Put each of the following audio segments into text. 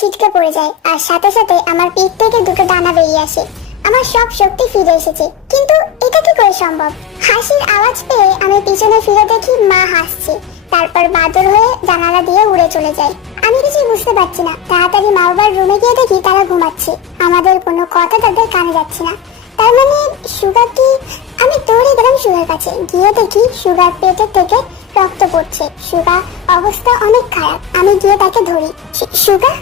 ছিটকে পড়ে যায় আর সাথে সাথে আমার পিঠ থেকে দুটো ডানা বেরিয়ে আসে। আমার সব শক্তি ফিরে এসেছে। কিন্তু এটা কি করে সম্ভব? হাসির আওয়াজ পেয়ে আমি পিছনে ফিরে দেখি মা হাসছে, তারপর বাদর হয়ে জানালা দিয়ে উড়ে চলে যায়। আমি কিছু বুঝতে পারছি না। তাড়াতাড়ি মা বাবার রুমে গিয়ে দেখি তারা ঘুমাচ্ছে। আমাদের কোনো কথা তাদের কানে যাচ্ছে না। তার মানে সুগা কি? আমি দৌড়ে গেলাম সুগার কাছে, গিয়ে দেখি সুগার পেটের থেকে রক্ত পড়ছে। সুগা অবস্থা অনেক খারাপ। আমি গিয়ে তাকে ধরি। সুগা,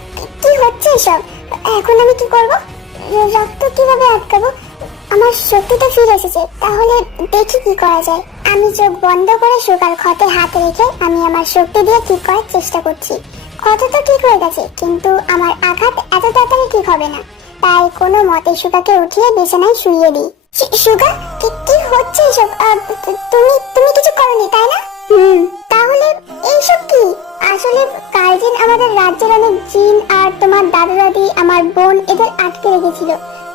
কি হচ্ছে এসব? এখন আমি কি করব? রক্ত কিভাবে আটকাবো? আমার শক্তিটা ফিরে এসেছে, তাহলে দেখি কি করা যায়। আমি চোখ বন্ধ করে সুগার ক্ষতে হাত রেখে আমি আমার শক্তি দিয়ে ঠিক করার চেষ্টা করছি। ক্ষত তো ঠিক হয়ে গেছে, কিন্তু আমার আঘাত এত তাড়াতাড়ি ঠিক হবে না। তাই কোনো মতে সুগাকে উঠিয়ে বিছানায় শুইয়ে দিই। সুগা, কি হচ্ছে এসব? তুমি তুমি কিছু করনি, তাই না? তাহলে এইসব কি? আসলে কালজিন আমাদের রাজ্যের অনেক জিন আর তোমার দাদা দাদি, আমার বোন, এদের আটকে রেখেছিল।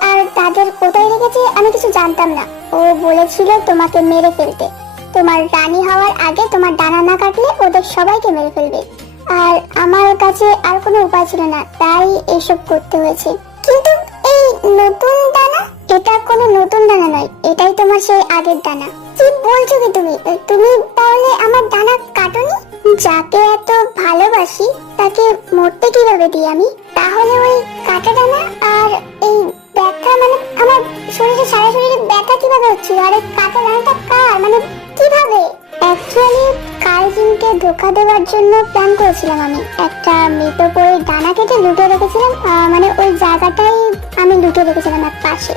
আর তাদের কোথায় রেখেছে আমি কিছু জানতাম না। ও বলেছিল তোমাকে মেরে ফেলতে। তোমার রানী হওয়ার আগে তোমার ডানা না কাটলে ওদের সবাইকে মেরে ফেলবে। আর আমার কাছে আর কোনো উপায় ছিল না, তাই এসব করতে হয়েছে। কিন্তু এই নতুন ডানা? এটা কোনো নতুন ডানা নয়, এটাই তোমার সেই আগের ডানা। কি বলছো কি তুমি? তুমি তাহলে আমার ডানা কাটোনি? যাকে এত ভালোবাসি তাকে মরতে কিভাবে দিই আমি? তাহলে ওই কাটা ডানা আর এই ব্যথা, মানে আমার শরীরে, সারা শরীরে ব্যথা কিভাবে হচ্ছিল? আর এই কাটা ডানাটা কার? মানে কিভাবে? অ্যাকচুয়ালি কালজিনকে ধোকা দেওয়ার জন্য প্ল্যান করেছিলাম আমি। একটা মৃত পরীর ডানা কেটে লুকিয়ে রেখেছিলাম, মানে ওই জায়গাটাই আমি লুকিয়ে রেখেছিলাম এক পাশে।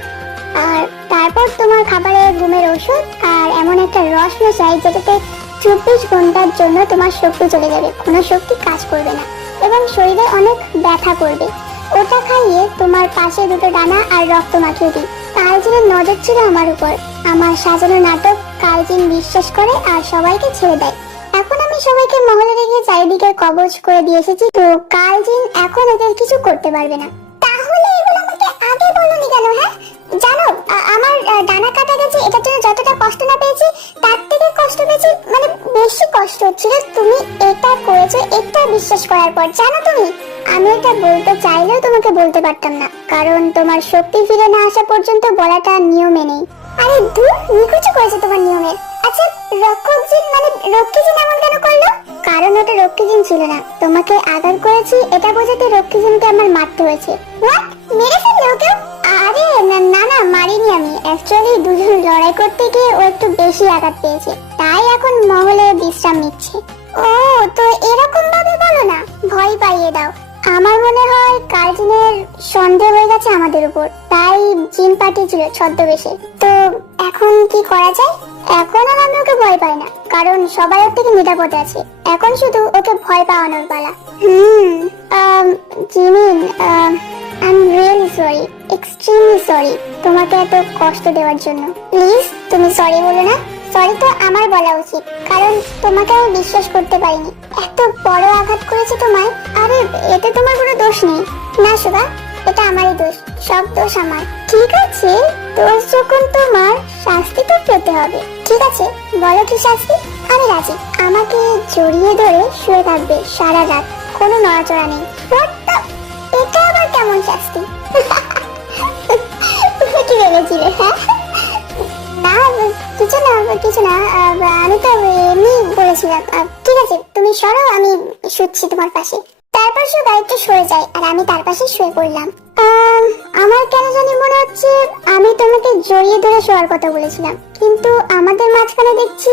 আর তারপর তোমার খাবারে ঘুমের ওষুধ আর এমন একটা রস মেশাই যেটাতে 24 ঘন্টার জন্য তোমার শক্তি চলে যাবে, কোনো শক্তি কাজ করবে না এবং শরীরে অনেক ব্যথা করবে। ওটা খাইয়ে তোমার পাশে দুটো ডানা আর রক্ত মাখিয়ে দিই। কালজিনের নজর ছিল আমার উপর। আমার সাজানো নাটক কালজিন বিশ্বাস করে আর সবাইকে ছেড়ে দেয়। এখন আমি সবাইকে মহলে রেখে চারিদিকে কবচ করে দিয়ে এসেছি, তো কালজিন এখন এদের কিছু করতে পারবে না। তাহলে এগুলো আমাকে আগে বলনি কেন? হ্যাঁ, জানো আমার ডানা কাটা গেছে, এটার জন্য যতটা কষ্ট না পেয়েছি তার থেকে কষ্ট পেয়েছি, মানে বেশি কষ্ট হচ্ছিল তুমি এটা করেছো এটা বিশ্বাস করার পর। জানো তুমি, আমি এটা বলতে চাইলেও তোমাকে বলতে পারতাম না, কারণ তোমার শক্তি ফিরে না আসা পর্যন্ত বলাটা নিয়মে নেই। আরে দূর, নিকুচি করেছে তোমার নিয়মের। আচ্ছা, রক্ষকজিন মানে রক্ষীজিন এমন কেন করলো? কারণ ওটা রক্ষীজিন ছিল না, তোমাকে আদর করেছি এটা বোঝাতে রক্ষীজিনকে আমার মারতে হয়েছে। হোয়াট? মেরে ফেললে ওকে? আরে না না, মারিনি আমি। অ্যাকচুয়ালি দুজন লড়াই করতে গিয়ে ও একটু বেশি আঘাত পেয়েছে, তাই এখন মহলে বিশ্রাম নিচ্ছে। ও, তো এরকম ভাবে বলো না, ভয় পাইয়ে দাও। আমার মনে হয় কালজিনের সন্দেহ হয়ে গেছে আমাদের উপর, তাই জিন পাঠিয়েছিল ছদ্মবেশে। তো এখন কি করা যায়? এখন আর আমি ওকে ভয় পাই না, কারণ সবাই ওর থেকে নিরাপদে আছে। এখন শুধু ওকে ভয় পাওয়ানোর পালা। Jimin, I'm really sorry, extremely sorry তোমাকে এত কষ্ট দেওয়ার জন্য। প্লিজ তুমি সরি বলো না। সরি তো আমার বলা উচিত, কারণ তোমাকে আমি বিশ্বাস করতে পারিনি। এত বড় আঘাত করেছে তোমায়। আরে এতে তোমার কোনো দোষ নেই। না সুগা, এটা আমারই দোষ, সব দোষ আমার। ঠিক আছে, দোষ যখন তোমার, শাস্তি তো পেতে হবে। ঠিক আছে, বলো কি শাস্তি? আমি রাজি। আমাকে জড়িয়ে ধরে শুয়ে থাকবে সারা রাত, কোনো নড়াচড়া নেই। এটা আবার কেমন শাস্তি? তুমি কি ভেবেছিলে? হ্যাঁ, না কিছু না কিছু না, আমি তো এমনি বলেছিলাম। ঠিক আছে, তুমি সরো, আমি শুচ্ছি তোমার পাশে। তারপর সুগা একটু সরে যায় আর আমি তার পাশে শুয়ে পড়লাম। আমার কেন জানি মনে হচ্ছে আমি তোমাকে জড়িয়ে ধরে শোয়ার কথা বলেছিলাম, কিন্তু আমাদের মাঝখানে দেখছি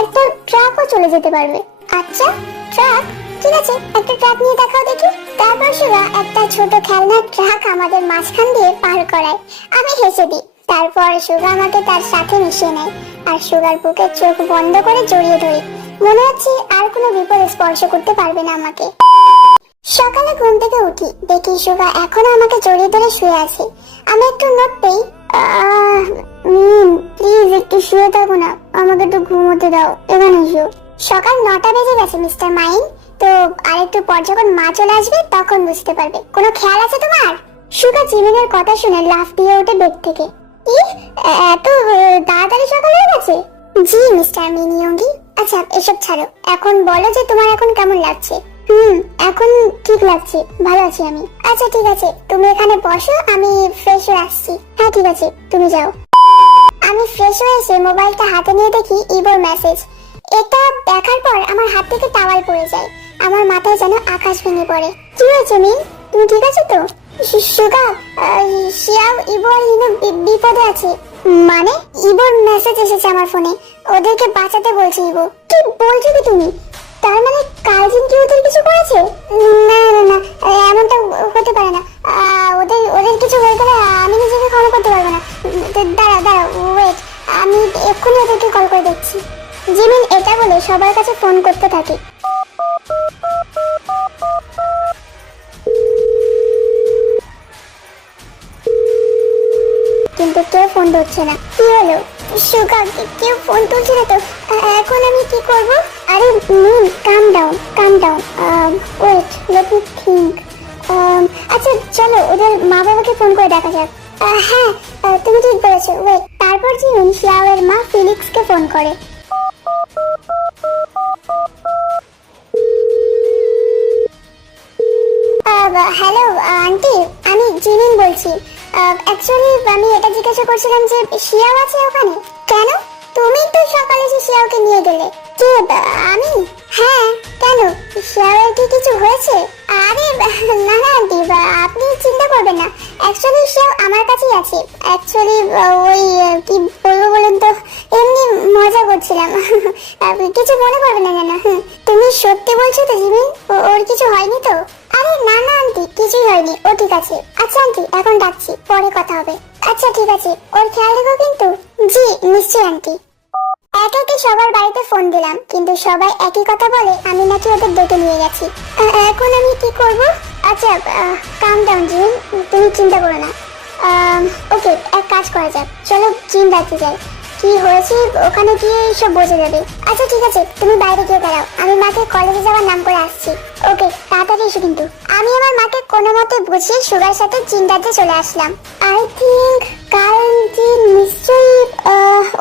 একটা ট্রাকও চলে যেতে পারবে। আচ্ছা, ট্রাক? ঠিক আছে, একটা ট্রাক নিয়ে দেখাও দেখি। তারপর সুগা একটা ছোট খেলনার ট্রাক আমাদের মাঝখান দিয়ে পার করায়। আমি হেসে দিই। তারপর সুগা আমাকে তার সাথে মিশিয়ে নেয় আর সুগার বুকে চোখ বন্ধ করে জড়িয়ে ধরে। মনে হচ্ছে আর কোনো বিপদে স্পর্শ করতে পারবে না আমাকে। সকালে ঘুম থেকে উঠি, দেখি সুগা এখনো আমাকে জড়িয়ে ধরে শুয়ে আছে। আমি একটু নড়তেই, প্লিজ একটু শুয়ে থাকো না, আমাকে একটু ঘুমোতে দাও, এখানে এসো। সকাল 9টা বেজে গেছে মিস্টার মাইন, তো আরেকটু পর যখন মা চলে আসবে তখন বুঝতে পারবে। কোনো খেয়াল আছে তোমার? সুগা জিমিনের কথা শুনে লাফ দিয়ে ওঠে বেড থেকে। কি, এত তাড়াতাড়ি সকাল হয়ে গেছে? জি মিস্টার মিনিয়ঙ্গি। আচ্ছা এসব ছাড়ো, এখন বলো যে তোমার এখন কেমন লাগছে। এখন ঠিক লাগছে, ভালো আছি আমি। আচ্ছা ঠিক আছে, তুমি এখানে বসো, আমি ফ্রেশ হয়ে আসছি। হ্যাঁ ঠিক আছে, তুমি যাও। আমি ফ্রেশ হয়ে এসে মোবাইলটা হাতে নিয়ে দেখি ইবোর মেসেজ। এটা দেখার পর আমার হাত থেকে টাওয়াল পড়ে যায়, আমার মাথায় যেন আকাশ ভেঙে পড়ে। কি হয়েছে মিন, তুমি ঠিক আছো তো? সুগা, শিয়াও, ইবো আর লিনু বিপদে আছে। মানে? ইবোর মেসেজ এসেছে আমার ফোনে, ওদেরকে বাঁচাতে বলছে ইবো। কি বলছো কি তুমি? তার মানে কাজিন কি ওদের কিছু করেছে? না না না, এমনটা হতে পারে না। ওদের ওদের কিছু হয়ে গেলে আমি নিজেকে ক্ষমা করতে পারবো না। দাঁড়া দাঁড়া, ওয়েট, আমি এক্ষুনি ওদেরকে কল করে দেখছি। জিমিন এটা বলে সবার কাছে ফোন করতে থাকে। কিন্তু কেউ ফোন ধরছে না। কি হলো সুগা, কেউ ফোন তুলছে না তো? এখন আমি কি করব? আরে mean, calm down calm down, wait, let me think. আচ্ছা চলো ওদের মা বাবাকে ফোন করে দেখা যাক। হ্যাঁ, তুমি ঠিক বলেছো, ওয়েট। তারপর জিমিন শিয়াওয়ের মা ফিলিক্সকে ফোন করে। হ্যালো আন্টি, আমি জিমিন বলছি। অ্যাকচুয়ালি আমি এটা জিজ্ঞাসা করছিলাম যে শিয়াও আছে ওখানে? কেন? তুমি তো সকালে যে শিয়াওকে নিয়ে গেলে। কে, আমি? হ্যাঁ, কেন, শিয়াওয়ের কি কিছু হয়েছে? আরে না না আন্টি, আপনি চিন্তা করবেন না। অ্যাকচুয়ালি শিয়াও আমার কাছেই আছে। অ্যাকচুয়ালি ওই কি বলবো বলুন তো, এমনি মজা করছিলাম। কিছু মনে করবেন না যেন। তুমি সত্যি বলছো তো জিমিন, ওর কিছু হয়নি তো? আরে না না আন্টি, কিছুই হয়নি, ও ঠিক আছে। আচ্ছা আন্টি, এখন ডাকছি, পরে কথা হবে। আচ্ছা ঠিক আছে, ওর খেয়াল রেখো কিন্তু। জি নিশ্চয়ই আন্টি। একে একে সবার বাড়িতে ফোন দিলাম, কিন্তু সবাই একই কথা বলে আমি নাকি ওদের ডেকে নিয়ে গেছি। এখন আমি কি করব? আচ্ছা কাম ডাউন জিমিন, তুমি চিন্তা করো না। ওকে, এক কাজ করা যাক, চলো জিম দেখতে যাই। কি হয়েছে ওখানে গিয়ে সব বোঝা যাবে। আচ্ছা ঠিক আছে, তুমি বাইরে গিয়ে দাঁড়াও, আমি মাকে কলেজে যাওয়ার নাম করে আসছি। ওকে, তাড়াতাড়ি এসো কিন্তু। আমি আমার মাকে কোনো মতে বুঝিয়ে সুগার সাথে চিন্তাতে চলে আসলাম। আই থিঙ্ক কারণটি নিশ্চয়ই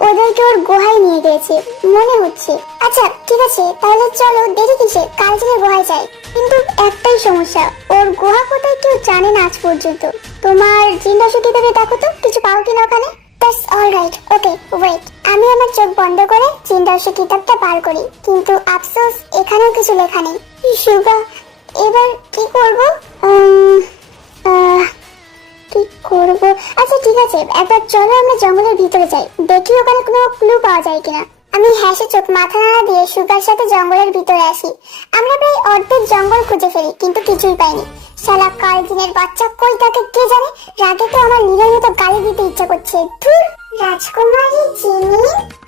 ওদেরকে ওর গুহায় নিয়ে গিয়েছে মনে হচ্ছে। আচ্ছা ঠিক আছে, তাহলে চলো, দেরি কিসে, কালচিনের গুহায় যাই। কিন্তু একটাই সমস্যা, ওর গুহা কোথায় কেউ জানে না আজ পর্যন্ত। তোমার জিন্দাসু কিতাবে দেখো তো কিছু পাও কিনা ওখানে। That's alright, okay wait. আমি আমার চোখ বন্ধ করে জিন্দাসু কিতাবটা বার করি, কিন্তু আফসোস এখানেও কিছু লেখা নেই। সুগা, এবার কি করব? কি করব? আচ্ছা ঠিক আছে, একবার চলো আমরা জঙ্গলের ভিতরে যাই, দেখি ওখানে কোনো ক্লু পাওয়া যায় কিনা। আমি হেসে চোখ মাথা নাড়া দিয়ে সুগার সাথে জঙ্গলের ভিতরে আসি। আমরা প্রায় অর্ধেক জঙ্গল খুঁজে ফেলি, কিন্তু কিছুই পাইনি। শালা কালদিনের বাচ্চা কই থাকে কে জানে, রাগে তো আমার নিজের মতো গালি দিতে ইচ্ছা করছে। ধুর, রাজকুমারী জিমিন।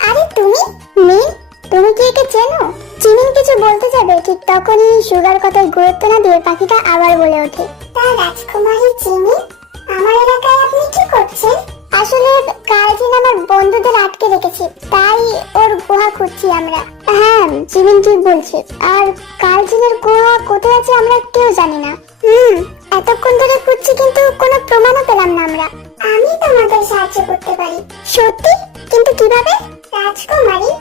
আরে তুমি মিন, তুমি কি একে চেনো? জিমিন কিছু বলতে যাবে, ঠিক তখনই সুগার কথায় গুরুত্ব না দিয়ে পাখিটা আবার বলে ওঠে, তা রাজকুমারী জিমিন, আমার এলাকায় আপনি কি করছেন? আসলে কালদিন আমার বন্ধুদের আটকে রেখেছে, তাই ওর গুহা খুঁজছি আমরা। হ্যাঁ জিমিন ঠিক বলছে, আর কালদিনের গুহা কোথায় আছে আমরা কেউ জানি না। এতক্ষণ ধরে খুঁজছি, কিন্তু কোনো প্রমাণও পেলাম না আমরা। আমি তোমাদের সাহায্য করতে পারি। সত্যি? কিন্তু কিভাবে? রাজকুমারী,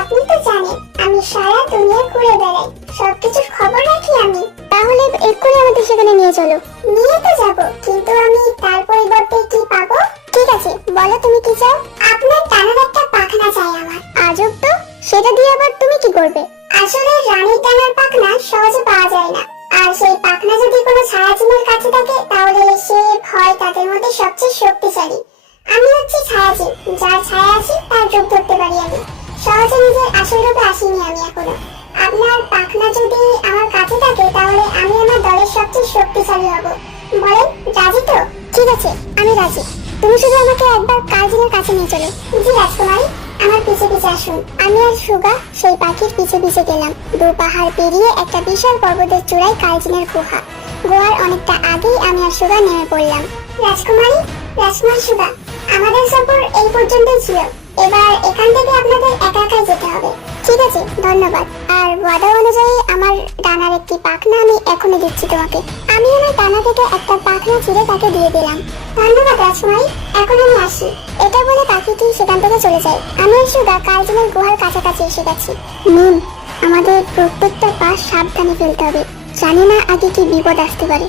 আপনি তো জানেন আমি সারা দুনিয়া ঘুরে বেড়াই, সবকিছুর খবর রাখি আমি। তাহলে এক্ষুনি আমাদের সেখানে নিয়ে চলো। নিয়ে তো যাবো, কিন্তু আমি তার পরিবর্তে কি পাবো? ঠিক আছে, বলো তুমি কি চাও? আপনার টানার একটা পাখনা চাই আমার। আজব তো, সেটা দিয়ে আবার তুমি কি করবে? আসলে রানী টানার পাখনা সহজে পাওয়া যায় না, আর সেই পাখনা যদি কোনো ছায়াজিনের কাছে থাকে, তাহলে সে হয় তাদের মধ্যে সবচেয়ে শক্তিশালী। আমি হচ্ছে ছায়াজিন, যার ছায়া আছে তার রূপ ধরতে পারি আমি। সহজে নিজের আসল রূপে আসিনি আমি এখনো। আপনার পাখনা যদি আমার কাছে থাকে, তাহলে আমি আমার দলের সবচেয়ে শক্তিশালী হব। বলেন রাজি তো? ঠিক আছে, আমি রাজি। তুমি শুধু আমাকে একবার কালজিনের কাছে নিয়ে চলো। জি রাজকুমারী, আমার পিছে পিছে আসুন। আমি আর সুগা সেই পাখির পিছে পিছে গেলাম। দু পাহাড় পেরিয়ে একটা বিশাল পর্বতের চূড়ায় কালজিনের গুহা। গুহার অনেকটা আগেই আমি আর সুগা নেমে পড়লাম। রাজকুমারী, রাজকুমার সুগা, আমাদের সফর এই পর্যন্তই ছিল। এবার এখান থেকে আপনাদের একা একাই যেতে হবে। ঠিক আছে, ধন্যবাদ। আর ওয়াদা অনুযায়ী আমার ডানার একটি পাখনা আমি এখনই দিচ্ছি তোমাকে। আমি আমার ডানা থেকে একটা পাখনা ছিঁড়ে তাকে দিয়ে দিলাম। ধন্যবাদ রাজকুমারী, এখন আমি আসি। এটা বলে পাখিটি সেখান থেকে চলে যায়। আমি আর সুগা কালজিনের গুহার কাছাকাছি এসে গেছি। আমাদের প্রত্যেকটা পা সাবধানে ফেলতে হবে, জানি না আগে কি বিপদ আসতে পারে।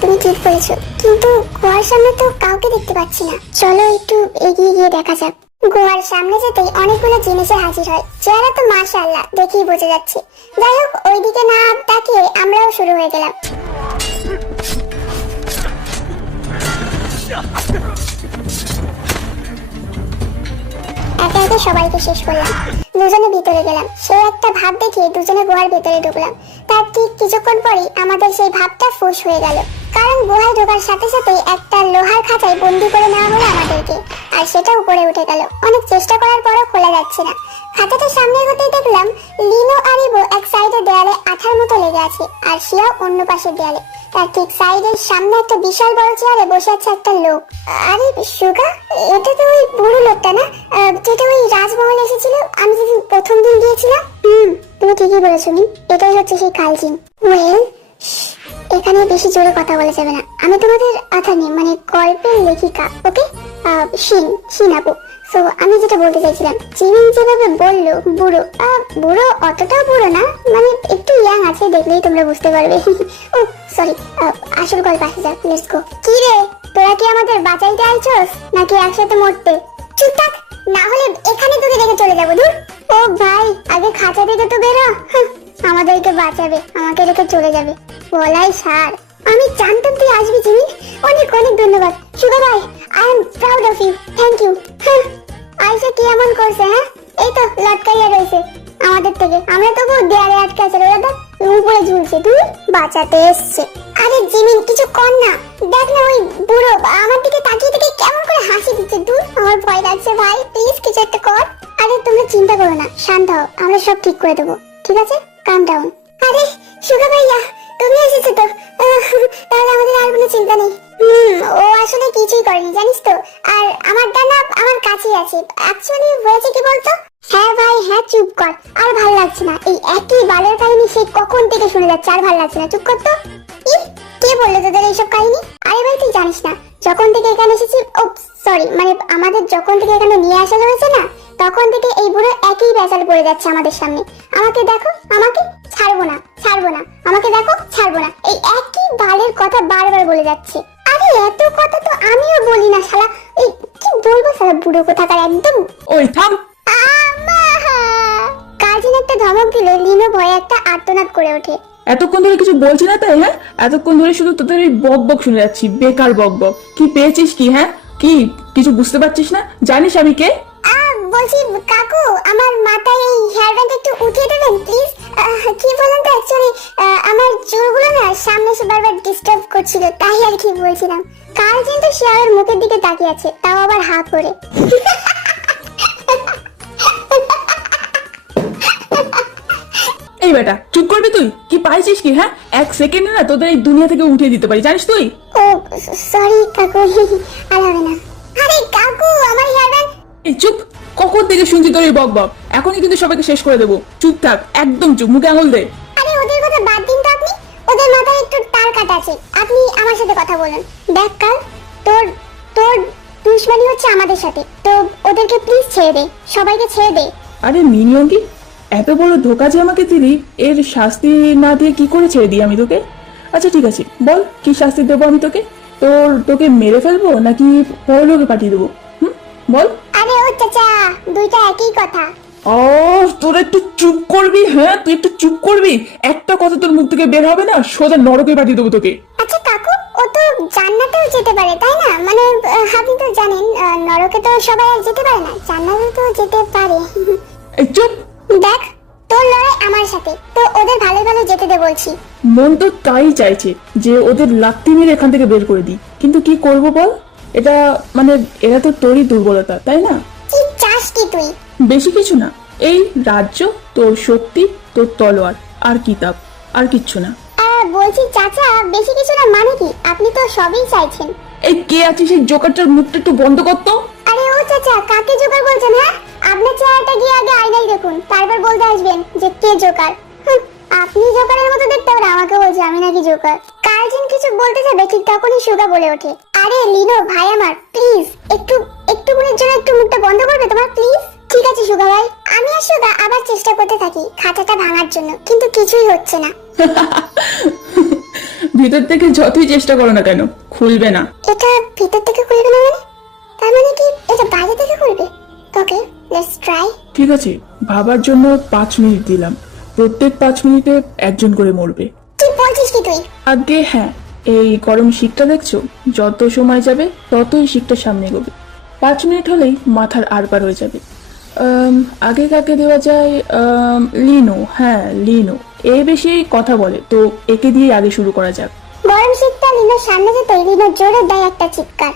তুমি ঠিক বলেছো, কিন্তু গুহার সামনে তো কাউকে দেখতে পাচ্ছি না। চলো একটু এগিয়ে গিয়ে দেখা যাক। গুহার সামনে যেতেই অনেকগুলো জিনিসে হাজির হয়, চেহারা তো মাশাআল্লাহ দেখেই বোঝা যাচ্ছে। যাই হোক, ওইদিকে না তাকিয়ে আমরাও শুরু হয়ে গেলাম। একে একে সবাইকে শেষ করলাম, দুজনে ভিতরে গেলাম। সেই একটা ভাব দেখে দুজনে গুহার ভেতরে ঢুকলাম। তার ঠিক কিছুক্ষণ পরেই আমাদের সেই ভাবটা ফুস হয়ে গেল, কারণ গুহায় ঢোকার সাথে সাথে একটা লোহার খাঁচায় বন্দি করে নেওয়া হলো আমাদেরকে, আর সেটা উপরে উঠে গেল। অনেক চেষ্টা করার পরও খোলা যাচ্ছে না। খাঁচাটা সামনে হতেই দেখলাম লিনো আর ইভো এক সাইডে দেয়ালে আঠার মতো লেগে আছে, আর শিয়া অন্য পাশের দেয়ালে। তার ঠিক সাইডের সামনে একটা বিশাল বড় চেয়ারে বসে আছে একটা লোক। আরে সুগা, এটা তো ওই বুড়ো লোকটা না, যেটা ওই রাজমহলে এসেছিল আমি যেদিন প্রথম দিন গিয়েছিলাম? তুমি ঠিকই বলেছো মিন, এটাই হচ্ছে সেই কালজিন। ওয়েল, এখানে বেশি জোরে কথা বলা যাবে না। আমি তোমাদের আথানি মানে গল্পের লেখিকা, ওকে? শিন আপু। সো আমি যেটা বলতে চাইছিলাম, জিমিন যেভাবে বললো বুড়ো, বুড়ো অতটাও বুড়ো না, মানে একটু ইয়াং আছে, দেখলেই তোমরা বুঝতে পারবে। ও সরি, আসল গল্প আসে যাক, লেটস গো। কি রে, তোরা কি আমাদের বাঁচাইতে আইছস নাকি একসাথে মরতে? চুপ থাক, না হলে এখানে তোকে রেখে চলে যাবো। দূর। ও ভাই, আগে খাঁচা থেকে তো বেরো। আমাদেরকে বাঁচাবে, আমাকে রেখে চলে যাবে, বলাই সার। আমি জানতাম তুই আসবি জিমিন, অনেক অনেক ধন্যবাদ সুগা ভাই। I am proud of you, thank you. আইসা কি এমন করছে? এই তো লটকাইয়া রয়েছে আমাদের থেকে, আমরা তবু দেয়ালে আটকে আছে, ওরা দেখ উপরে ঝুলছে। তুই বাঁচাতে এসছে। আরে জিমিন কিছু কর না, দেখ না ওই বুড়ো আমার দিকে তাকিয়ে থেকে কেমন করে হাসি দিচ্ছে। দূর, আমার ভয় লাগছে ভাই, প্লিজ কিছু একটা কর। আরে তোমরা চিন্তা করো না, শান্ত হও, আমরা সব ঠিক করে দেবো, ঠিক আছে? কাম ডাউন। আরে সুগা ভাইয়া, তুমি এসেছো তো, তাহলে আমাদের আর কোনো চিন্তা নেই। ও আসলে কিছুই করেনি জানিস তো, আর আমার ডানা আমার কাছেই আছে। অ্যাকচুয়ালি হয়েছে কি বলতো? হ্যাঁ ভাই হ্যাঁ, চুপ কর, আর ভালো লাগছে না। এই একই বালের কাহিনী সেই কখন থেকে শুনে যাচ্ছে, আর ভালো লাগছে না, চুপ কর তো। কে বললো তোদের এইসব কাহিনী? আরে ভাই তুই জানিস না, যখন থেকে এখানে এসেছি, ও সরি, মানে আমাদের যখন থেকে এখানে নিয়ে আসা হয়েছে না, তখন থেকে এই বুড়ো একই বেচাল পড়ে যাচ্ছে আমাদের সামনে। আমাকে দেখো, আমাকে ছাড়বো না, ছাড়বো না, আমাকে দেখো, ছাড়বো না, এই একই বালের কথা বারবার বলে যাচ্ছে। আরে এত কথা তো আমিও বলি না শালা, এই কি বলবো শালা বুড়ো কোথাকার একদম। ওই থাম। কাজিন একটা ধমক দিলে লিনো ভয়ে একটা আর্তনাদ করে ওঠে। এতক্ষণ ধরে কিছু বলছি না তাই? হ্যাঁ, এতক্ষণ ধরে শুধু তোদের এই বক বক শুনে যাচ্ছি, বেকার বক বক। কি পেয়েছিস কি? হ্যাঁ, কি কিছু বুঝতে পারছিস না? জানিস আমি কে? বলছি কাকু, আমার মাথায় এই হেয়ার ব্যান্ড একটু উঠিয়ে দেবেন প্লিজ। কি বলেন তো, অ্যাকচুয়ালি আমার চুলগুলো না সামনে এসে বারবার ডিস্টার্ব করছিল, তাই আর কি বলছিলাম। কাল কিন্তু শিয়ারের মুখের দিকে তাকিয়ে আছে, তাও আবার হা করে। এই বেটা চুপ করবি তুই? কি পাইছিস কি? হ্যাঁ, এক সেকেন্ডে না তোদের এই দুনিয়া থেকে উঠিয়ে দিতে পারি, জানিস তুই? ও সরি কাকু, আর হবে না। আরে কাকু, আমার হেয়ার ব্যান্ড। এই চুপ, কখন থেকে শুনছি তোর এই বক বক? এখনই কিন্তু সবাইকে শেষ করে দেবো। চুপ থাক, একদম চুপ, মুখে আঙুল দে। আরে ওদের কথা বাদ দিন তো আপনি, ওদের মাথায় একটু তার কাটা আছে। আপনি আমার সাথে কথা বলুন। দেখ কাল, তোর তোর দুশমনি হচ্ছে আমাদের সাথে, তো ওদেরকে প্লিজ ছেড়ে দে, সবাইকে ছেড়ে দে। আরে মিনিয়ঙ্গি, এত বড় ধোকা যে আমাকে দিলি, এর শাস্তি না দিয়ে কি করে ছেড়ে দিই আমি তোকে? আচ্ছা ঠিক আছে, বল কি শাস্তি দেবো আমি তোকে? তোকে মেরে ফেলবো নাকি পরলোকে পাঠিয়ে দেবো? বল। আরে ও চাচা, দুইটা একই কথা। ও, তোরা একটু চুপ করবি? হ্যাঁ, তুই একটু চুপ করবি? একটা কথা তোর মুখ থেকে বের হবে না, সোজা নরকে পাঠিয়ে দেবো তোকে। আচ্ছা কাকু, ও তো জান্নাতেও যেতে পারে তাই না? মানে আপনি তো জানেন নরকে তো সবাই আর যেতে পারে না, জান্নাতে তো যেতে পারে। এই চুপ। দেখ, তোর লড়াই আমার সাথে, তো ওদের ভালো ভালো যেতে দে বলছি। মন তো তাই চাইছে যে ওদের লাত্তি মেরে এখান থেকে বের করে দিই, কিন্তু কি করব বল? এটা মানে এরা তো তোরই দুর্বলতা, তাই না? কি চাস কি তুই? বেশি কিছু না, এই রাজ্য, তোর শক্তি, তোর তলোয়ার, আর কিতাব, আর কিচ্ছু না। বলছি চাচা, বেশি কিছু না মানে কি? আপনি তো সবই চাইছেন। এই কে আছিস, এই জোকারটার মুখটা একটু বন্ধ করতো। আরে ও চাচা, কাকে জোকার বলছেন? হ্যাঁ, আপনার চেহারাটা গিয়ে আগে আয়নায় দেখুন, তারপর বলতে আসবেন যে কে জোকার। আপনি জোকারের মতো দেখতে পারেন, আমাকে বলছে আমি নাকি জোকার। কার্জিন কিছু বলতে যাবে, ঠিক তখনই সুগা বলে ওঠে, আরে লিনো ভাই আমার, প্লিজ একটু একটুকুনের জন্য একটু মুখটা বন্ধ করবে তোমার, প্লিজ। ঠিক আছে সুগা ভাই, আমি আর সুগা আবার চেষ্টা করতে থাকি খাঁচাটা ভাঙার জন্য, কিন্তু কিছুই হচ্ছে না। ভিতর থেকে যতই চেষ্টা করো না কেন খুলবে না। এটা ভিতর থেকে খুলবে না মানে? তার মানে কি এটা বাইরে থেকে খুলবে? ওকে, লেটস ট্রাই। ঠিক আছে, ভাবার জন্য 5 মিনিট দিলাম। প্রত্যেক 5 মিনিটে একজন করে মরবে। কি বলছিস কি তুই? আগে হ্যাঁ, এই গরম শিকটা দেখছো, যত সময় যাবে ততই শিকটা সামনে এগোবে। 5 মিনিট হলেই মাথার আরপার হয়ে যাবে। আগে কাকে দেওয়া যায়? লিনো। হ্যাঁ লিনো, এ বেশি কথা বলে, তো একে দিয়ে আগে শুরু করা যাক। গরম শীতটা লিনোর সামনে যেতেই লিনো জোরে দেয় একটা চিৎকার।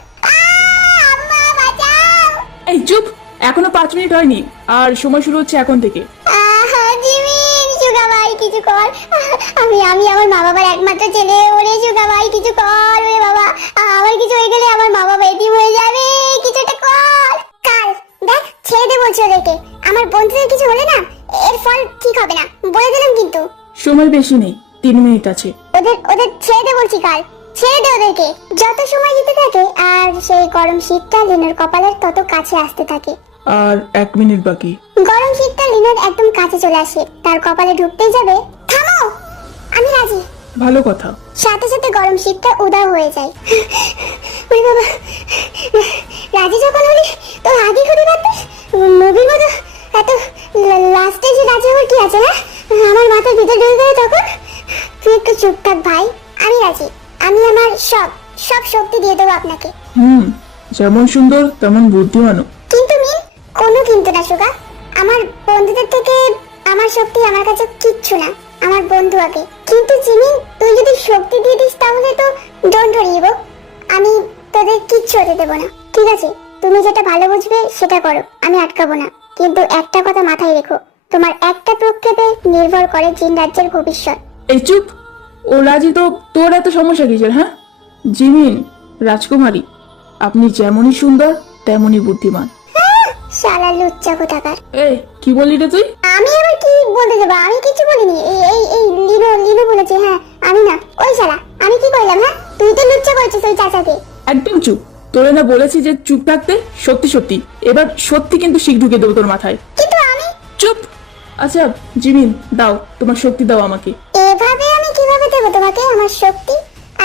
আম্মা বাঁচাও! এই চুপ, এখনো 5 মিনিট হয়নি, আর সময় শুরু হচ্ছে এখন থেকে। জিমিন, সুগা ভাই কিছু কর। আমি আমার মা বাবার একমাত্র ছেলে। ওরে সুগা ভাই কিছু কর, ওরে বাবা, আমার কিছু হয়ে গেলে আমার মা বাবা এতিম হয়ে যাবে। কিছু একটা কর। কাল দেখ, ছেড়ে দে বলছি ওদেরকে। আমার বন্ধুদের কিছু হলে না, এর ফল ঠিক হবে না, বলে দিলাম কিন্তু। সময় বেশি নেই, 3 মিনিট আছে। ওদের ছেড়ে দে বলছি কাল, ছেড়ে দে ওদেরকে। যত সময় যেতে থাকে আর সেই গরম শীতটা লিনোর কপালের তত কাছে আসতে থাকে। আর 1 মিনিট বাকি। গরম শীতটা লিনোর একদম কাছে চলে আসে, তার কপালে ঢুকতেই যাবে। থামো, আমি রাজি। ভালো কথা। সাথে সাথে গরম শীতটা উদাও হয়ে যায়। ওরে বাবা, রাজি যখন হলি তো আগে করে পারতিস। মুভির মতো এত লাস্টে যে রাজি হওয়ার কি আছে না? আমার মাথার ভিতর ঢুকে গেল তখন। তুই একটু চুপ থাক ভাই, আমি রাজি। আমি আমার সব শক্তি দিয়ে দেবো আপনাকে। যেমন সুন্দর তেমন বুদ্ধিমানও। কিন্তু মিন, কোনো কিন্তু না সুগা। আমার বন্ধুদের থেকে আমার শক্তি আমার কাছে কিচ্ছু না, আমার বন্ধু আগে। কিন্তু জিমিন, তুই যদি শক্তি দিয়ে দিস তাহলে তো ডোন্ট ওয়ারি ইভো, আমি তোদের কিচ্ছু হতে দেবো না। ঠিক আছে, তুমি যেটা ভালো বুঝবে সেটা করো, আমি আটকাবো না। কিন্তু একটা কথা মাথায় রেখো, তোমার একটা প্রক্ষেপে নির্ভর করে জিন রাজ্যের ভবিষ্যৎ। এই চুপ, ও রাজি তো তোর এত সমস্যা কিসের? হ্যাঁ জিমিন, রাজকুমারী, আপনি যেমনই সুন্দর তেমনই বুদ্ধিমান। শালা লুচ্চা কোথাকার। এই কি বললি রে তুই? আমি আবার কি বলতে যাবো? আমি কিছু বলিনি। এই লিনো বলেছে। হ্যাঁ আমি না, ওই শালা। আমি কি কইলাম? হ্যাঁ তুই তো লুচ্চা করেছিস ওই চাচাকে। একদম চুপ। তোরে না বলেছি যে চুপ থাকতে? সত্যি সত্যি এবার সত্যি কিন্তু শিখ ঢুকে দেবো তোর মাথায়। কিন্তু আমি চুপ। আচ্ছা জিমিন, দাও তোমার শক্তি, দাও আমাকে। এভাবে আমি কিভাবে দেবো তোমাকে আমার শক্তি?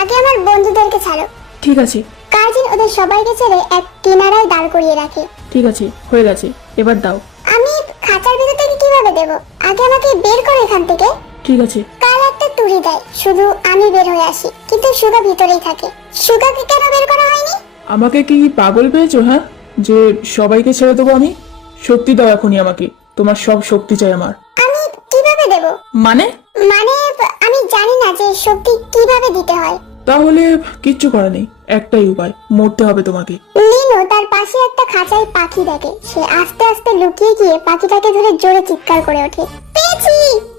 আগে আমার বন্ধুদেরকে ছাড়ো। ঠিক আছে। কাজিন ওদের সবাইকে ছেড়ে এক কিনারায় দাঁড় করিয়ে রাখে। ঠিক আছে, হয়ে গেছে, এবার দাও। আমি খাঁচার ভিতর থেকে কিভাবে দেবো? আগে আমাকে বের করো এখান থেকে। ঠিক আছে। কাল একটা তুড়ি দেয়, শুধু আমি বের হয়ে আসি, কিন্তু সুগা ভিতরেই থাকে। সুগাকে কেন বের করা হয়নি? আমাকে কি পাগল পেয়েছো? হ্যাঁ, যে সবাইকে ছেড়ে দেবো আমি? শক্তি দাও এখনই আমাকে, তোমার সব শক্তি চাই আমার। আমি কিভাবে দেবো? মানে আমি জানি না যে শক্তি কিভাবে দিতে হয়। তাহলে কিচ্ছু করার নেই, একটাই উপায়, মরতে হবে তোমাকে। লিনো তার পাশে একটা খাঁচায় পাখি দেখে। সে আস্তে আস্তে লুকিয়ে গিয়ে পাখিটাকে ধরে জোরে চিৎকার করে ওঠে, পেয়েছি!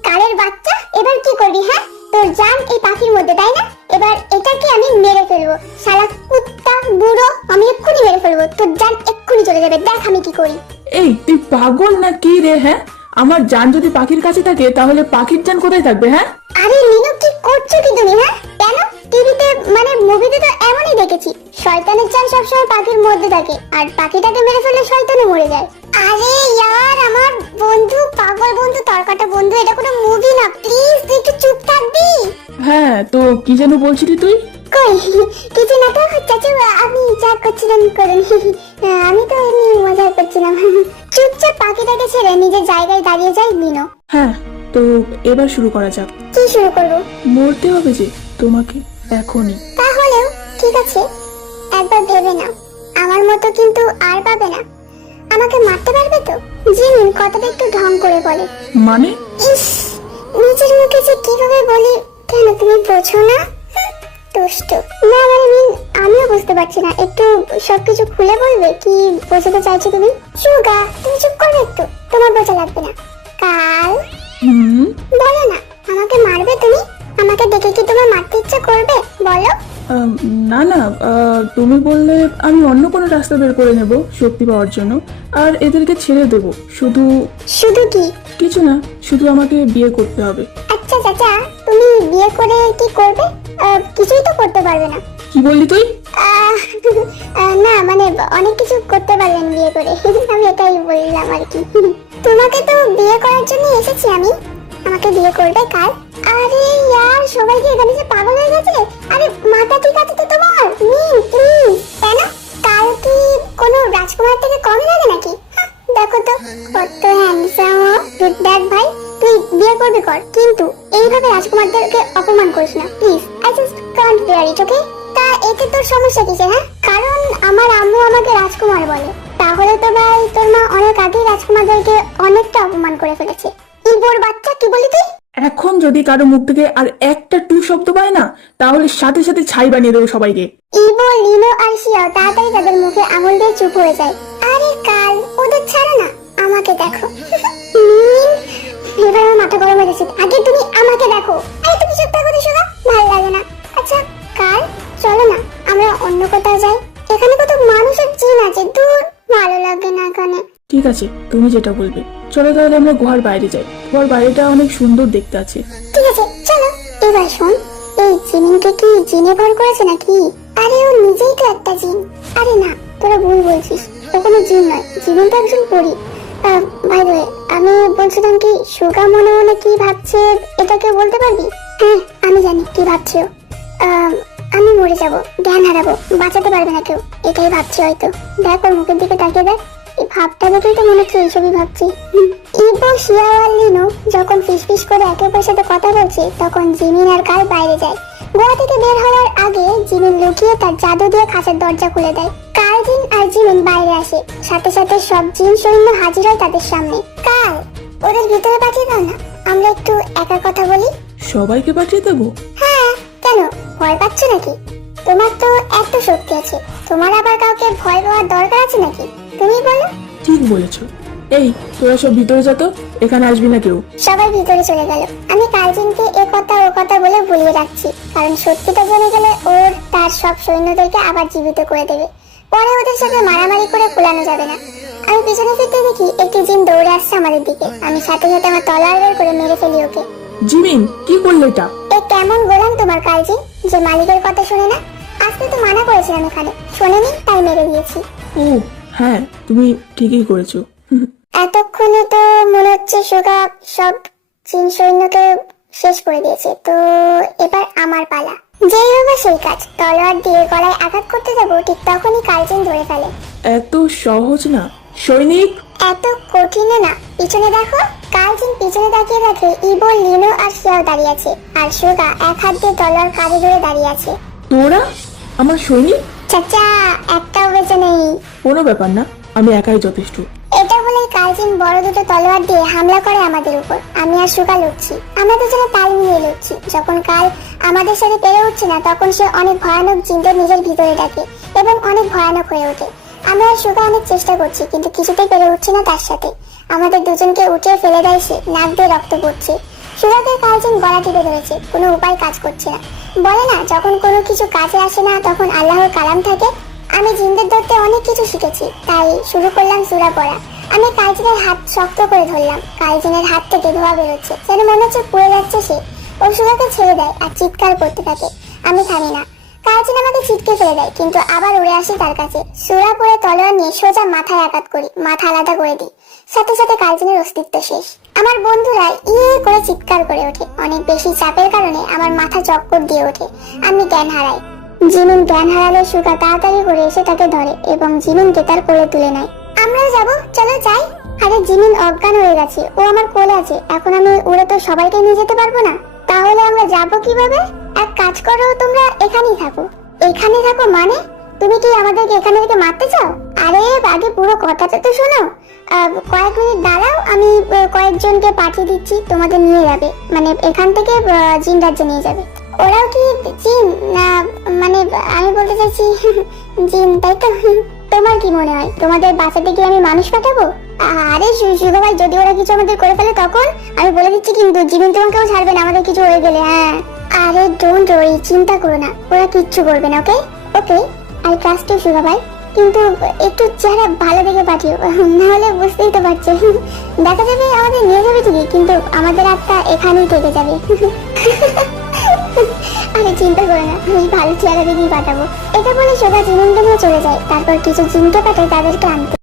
কালের বাচ্চা, এবার কি করবি? হ্যাঁ, তোর জান এই পাখির মধ্যে, তাই না? এবার এটাকে আমি মেরে ফেলবো। শালা কুত্তা বুড়ো, আমি এক্ষুনি মেরে ফেলবো। তোর জান এক্ষুনি চলে যাবে, দেখ আমি কি করি। এই তুই পাগল না কি রে? হ্যাঁ, আমার জান যদি পাখির কাছে থাকে তাহলে পাখির জান কোথায় থাকবে? হ্যাঁ আরে লিনো, কি করছো কি তুমি? হ্যাঁ কেন? টিভিতে মানে মুভিতে তো এমনই দেখেছি, শয়তানের জান সবসময় পাখির মধ্যে থাকে, আর পাখিটাকে মেরে ফেললে শয়তানও মরে যায়। আরে ইয়ার, আমার বন্ধু, পাগল বন্ধু, তরকাটা বন্ধু, এটা কোনো মুভি না। প্লিজ তুই একটু চুপ থাকবি? হ্যাঁ, তো কি যেন বলছিলি তুই? কই কিছু না তো চাচু, আপনি যা করছিলেন করুন। আমি তো এমনি মজা করছিলাম। চুপচাপ পাখিটাকে ছেড়ে নিজের জায়গায় দাঁড়িয়ে যায় লিনো। হ্যাঁ, তো এবার শুরু করা যাক। কি শুরু করবো? মরতে হবে যে তোমাকে এখনই। তাহলেও ঠিক আছে, একবার ভেবে নাও। আমার মতো কিন্তু আর পাবে না। আমাকে মারতে পারবে তো? জিমিন কথাটা একটু ঢং করে বলে। মানে ইস, নিজের মুখে যে কিভাবে বলি, কেন তুমি বোঝো না? দুষ্ট না মানে মিন, আমিও বুঝতে পারছি না। একটু সবকিছু খুলে বলবে, কি বোঝাতে চাইছো তুমি? সুগা, তুমি চুপ করবে একটু, তোমার বোঝা লাগবে না। কাল বলো না, আমাকে মারবে তুমি? আমাকে দেখে কি তোমার মারতে ইচ্ছা করবে? বলো। না না, তুমি বললে আমি অন্য কোনো রাস্তা বের করে নেব শক্তি পাওয়ার জন্য, আর এদেরকে ছেড়ে দেব। শুধু শুধু কি? কিছু না, শুধু আমাকে বিয়ে করতে হবে। আচ্ছা চাচা, তুমি বিয়ে করে কি করবে? কিছুই তো করতে পারবে না। কি বললি তুই? আহ, না মানে অনেক কিছু করতে পারবেন বিয়ে করে। আমি এটাই বললাম আর কি। তোমাকে তো বিয়ে করার জন্য এসেছি আমি। আমাকে বিয়ে করবে কাল? আরে ইয়ার, সবাই কি এখানে যে পাগল হয়ে গেছে? আরে মাথা ঠিক আছে তো তোমার? প্লিজ। কেন, কাল কি কোনো রাজকুমার থেকে কম লাগে নাকি? দেখো তো কত হ্যান্ডসাম। দেখ ভাই, তুই বিয়ে করবি কর, কিন্তু এইভাবে রাজকুমারদেরকে অপমান করিস না please. I just can't bear it, okay? তা এতে তোর সমস্যা কিসে? হ্যাঁ, কারণ আমার আম্মু আমাকে রাজকুমার বলে। তাহলে তো ভাই তোর মা অনেক আগেই রাজকুমারদেরকে অনেকটা অপমান করে ফেলেছে। ইবোর বাচ্চা, কি বলি তুই? এখন যদি কারো মুখ থেকে আর একটা টু শব্দ পায় না, তাহলে সাথে সাথে ছাই বানিয়ে দেবো সবাইকে। ইবো, লিনো আর শিয়াও তাড়াতাড়ি তাদের মুখে আঙুল দিয়ে চুপ হয়ে যায়। আরে কাল, ওদের ছাড়ো না, আমাকে দেখো। এবার আমার মাথা গরম হয়ে গেছে। আগে তুমি আমাকে দেখো। আরে তুমি চুপ থাকো তো শোনা, ভালো লাগে না। আচ্ছা কাল, চলো না আমরা অন্য কোথাও যাই। এখানে কত মানুষের জিন আছে, দূর, ভালো লাগবে না এখানে। ঠিক আছে, তুমি যেটা বলবে। চলো তাহলে আমরা গুহার বাইরে যাই, গুহার বাইরেটা অনেক সুন্দর দেখতে আছে। ঠিক আছে চলো। এবার শোন, এই জিমিনকে কি জিনে ভর করেছে নাকি? আরে ও নিজেই তো একটা জিন। আরে না, তোরা ভুল বলছিস, ও কোনো জিন নয়, জিমিন তো একজন পরী। ভাই ভাই, আমি বলছিলাম কি, সুগা মনে মনে কি ভাবছে এটা কেউ বলতে পারবি? হ্যাঁ আমি জানি কি ভাবছি ও। আমি মরে যাব, জ্ঞান হারাবো, বাঁচাতে পারবে না কেউ, এটাই ভাবছি হয়তো। দেখ ওর মুখের দিকে তাকিয়ে দেখ, এই ভাবটা দেখেই তো মনে হচ্ছে এইসবই ভাবছি। ইবো, শিয়া আর লিনো যখন ফিসফিস করে একে অপরের সাথে কথা বলছে, তখন জিমিন আর কাল বাইরে যায়। গোয়া থেকে বের হওয়ার আগে জিমিন লুকিয়ে তার জাদু দিয়ে খাঁচার দরজা খুলে দেয়। কাল, জিন আর জিমিন বাইরে আসে, সাথে সাথে সব জিন সৈন্য হাজির হয় তাদের সামনে। কাল, ওদের ভিতরে পাঠিয়ে দাও না, আমরা একটু একা কথা বলি। সবাইকে পাঠিয়ে দেবো? হ্যাঁ, কেন ভয় পাচ্ছ নাকি? তোমার তো এত শক্তি আছে, তোমার আবার কাউকে ভয় পাওয়ার দরকার আছে নাকি? তুমি বলো। ঠিক বলেছো। এই তোরা সব ভিতরে যা তো, এখানে আসবি না কেউ। সবাই ভিতরে চলে গেল। আমি কালজিনকে এ কথা ও কথা বলে ভুলিয়ে রাখছি, কারণ সত্যিটা জেনে গেলে ওর তার সব সৈন্যদেরকে আবার জীবিত করে দেবে। পরে ওদের সাথে মারামারি করে কুলানো যাবে না। আমি পিছনে ফিরতে দেখি একটি জিন দৌড়ে আসছে আমাদের দিকে। আমি সাথে সাথে আমার তলোয়ার বের করে মেরে ফেলি ওকে। জিমিন, কি করলে এটা? এ কেমন গোলাম তোমার কালজিন, যে মালিকের কথা শোনে না? আজকে তো মানা করেছিলাম, এখানে শোনেনি, তাই মেরে দিয়েছি। ও হ্যাঁ, তুমি ঠিকই করেছো। এতক্ষণে তো মনে হচ্ছে সুগা সব চীন সৈন্যকে শেষ করে দিয়েছে, তো এবার আমার পালা। যেই হবে সেই কাজ। তলোয়ার দিয়ে গলায় আঘাত করতে যাবো, ঠিক তখনই কালজিন ধরে ফেলে। এত সহজ না সৈনিক। এত কঠিন না, পিছনে দেখো। কালজিন পিছনে তাকিয়ে দেখে ইবো, লিনো আর শিয়াও দাঁড়িয়ে আছে, আর সুগা এক হাত দিয়ে তলোয়ার কাঁধে ধরে দাঁড়িয়ে আছে। তোরা আমার সৈনিক? চাচা, একটাও বেঁচে নেই। কোনো ব্যাপার না, আমি একাই যথেষ্ট। এটা বলে কালজিন বড় দুটো তলোয়ার দিয়ে হামলা করে আমাদের উপর। আমি আর সুগা লড়ছি, আমরা দুজনে তাল মিলিয়ে লড়ছি। যখন কাল আমাদের সাথে পেরে উঠছে না, তখন সে অনেক ভয়ানক জিনদের নিজের ভিতরে ডাকে এবং অনেক ভয়ানক হয়ে ওঠে। আমি আর সুগা অনেক চেষ্টা করছি, কিন্তু কিছুতেই পেরে উঠছি না তার সাথে। আমাদের দুজনকে উঠিয়ে ফেলে দেয় সে, নাক দিয়ে রক্ত পড়ছে। সুগাকে কালজিন গলা টিপে ধরেছে, কোনো উপায় কাজ করছে না। বলে না, যখন কোনো কিছু কাজে আসে না তখন আল্লাহর কালাম থাকে। আমি জিনদের ধরতে অনেক কিছু শিখেছি, তাই শুরু করলাম সূরা পড়া। আমি কালজিনের হাত শক্ত করে ধরলাম। কালজিনের হাত থেকে ধোঁয়া বেরোচ্ছে, যেন মনে হচ্ছে পুড়ে যাচ্ছে সে। ও সুরাকে ছেড়ে দেয় আর চিৎকার করতে থাকে। আমি থামি না। কালজিন আমাকে ছিটকে ফেলে দেয়, কিন্তু আবার উড়ে আসি তার কাছে। সূরা পড়ে তলোয়ার নিয়ে সোজা মাথায় আঘাত করি, মাথা আলাদা করে দিই। সাথে সাথে কালজিনের অস্তিত্ব শেষ। আমার বন্ধুরা ইয়ে করে চিৎকার করে ওঠে। অনেক বেশি চাপের কারণে আমার মাথা চক্কর দিয়ে ওঠে, আমি জ্ঞান হারাই। জিমিন জ্ঞান হারালে সুগা তাড়াতাড়ি করে এসে তাকে ধরে এবং জিমিনকে তার কোলে তুলে নেয়। আমরাও যাবো, চলো যাই। আরে জিমিন অজ্ঞান হয়ে গেছে, ও আমার কোলে আছে। এখন আমি উড়ে তো সবাইকে নিয়ে যেতে পারবো না, তাহলে আমরা যাবো কিভাবে? এক কাজ করো, তোমরা এখানেই থাকো। এখানে থাকো মানে? তুমি কি আমাদেরকে এখানে থেকে মারতে চাও? আরে আগে পুরো কথাটা তো শোনো। কয়েক মিনিট দাঁড়াও, আমি কয়েকজনকে পাঠিয়ে দিচ্ছি, তোমাদের নিয়ে যাবে, মানে এখান থেকে জিন রাজ্যে নিয়ে যাবে। ওরাও কি জিন না? মানে আমি বলতে চাইছি জিন, তাই তো? তোমার কি মনে হয় তোমাদের বাঁচাতে কি আমি মানুষ পাঠাবো? আরে সুগা ভাই, যদি ওরা কিছু আমাদের করে ফেলে তখন? আমি বলে দিচ্ছি কিন্তু, জীবন তোমাকেও ছাড়বে না আমাদের কিছু হয়ে গেলে। হ্যাঁ, আরে ডোন্ট ওয়ারি, চিন্তা করো না, ওরা কিচ্ছু করবে না। ওকে ওকে, আই ট্রাস্ট ইউ সুগা ভাই, কিন্তু একটু চেহারা ভালো দেখে পাঠিও, না হলে বুঝতেই তো পারছো। দেখা যাবে আমাদের নিয়ে যাবে ঠিকই, কিন্তু আমাদের আত্মা এখানেই থেকে যাবে। আরে আরে চিন্তা করো না, আমি ভালো চেহারা দেখেই পাঠাবো। এটা বলে শোভা জিমিনকে নিয়ে চলে যায়। তারপর কিছু জিনকে পাঠায় তাদেরকে আনতে।